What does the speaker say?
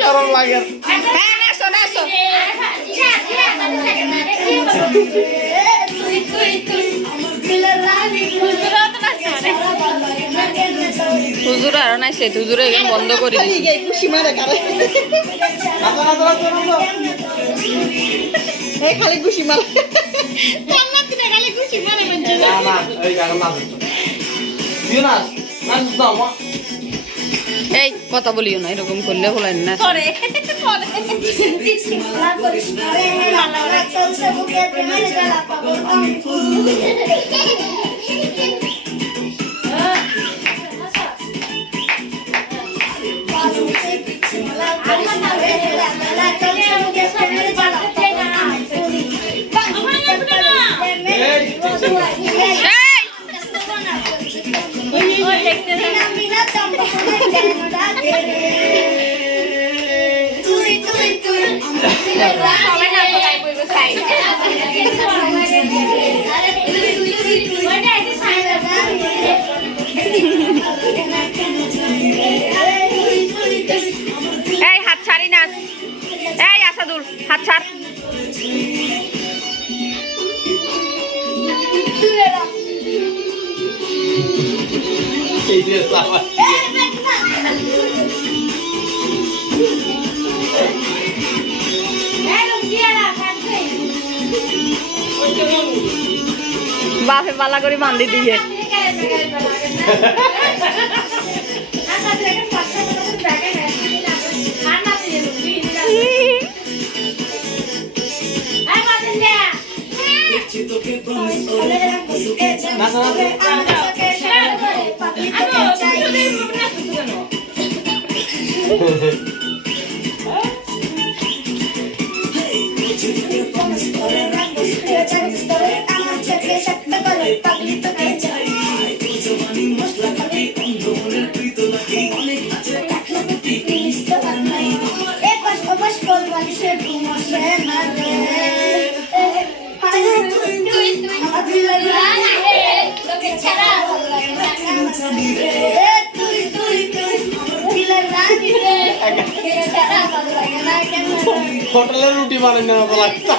শরম লাগে। হুজুর আর নাই সে হুজুরে বন্ধ করে খুশি মারে খালি খুশি মারে খুশি মারে এই কথা বলিও না এরকম করলে বলেন না এই হাত ছাড়ি না এই আসাদুল হাত ছাড় বাপে পালা করে বান্ধি দিয়ে হোটেলের রুটি বানানো লাগতো।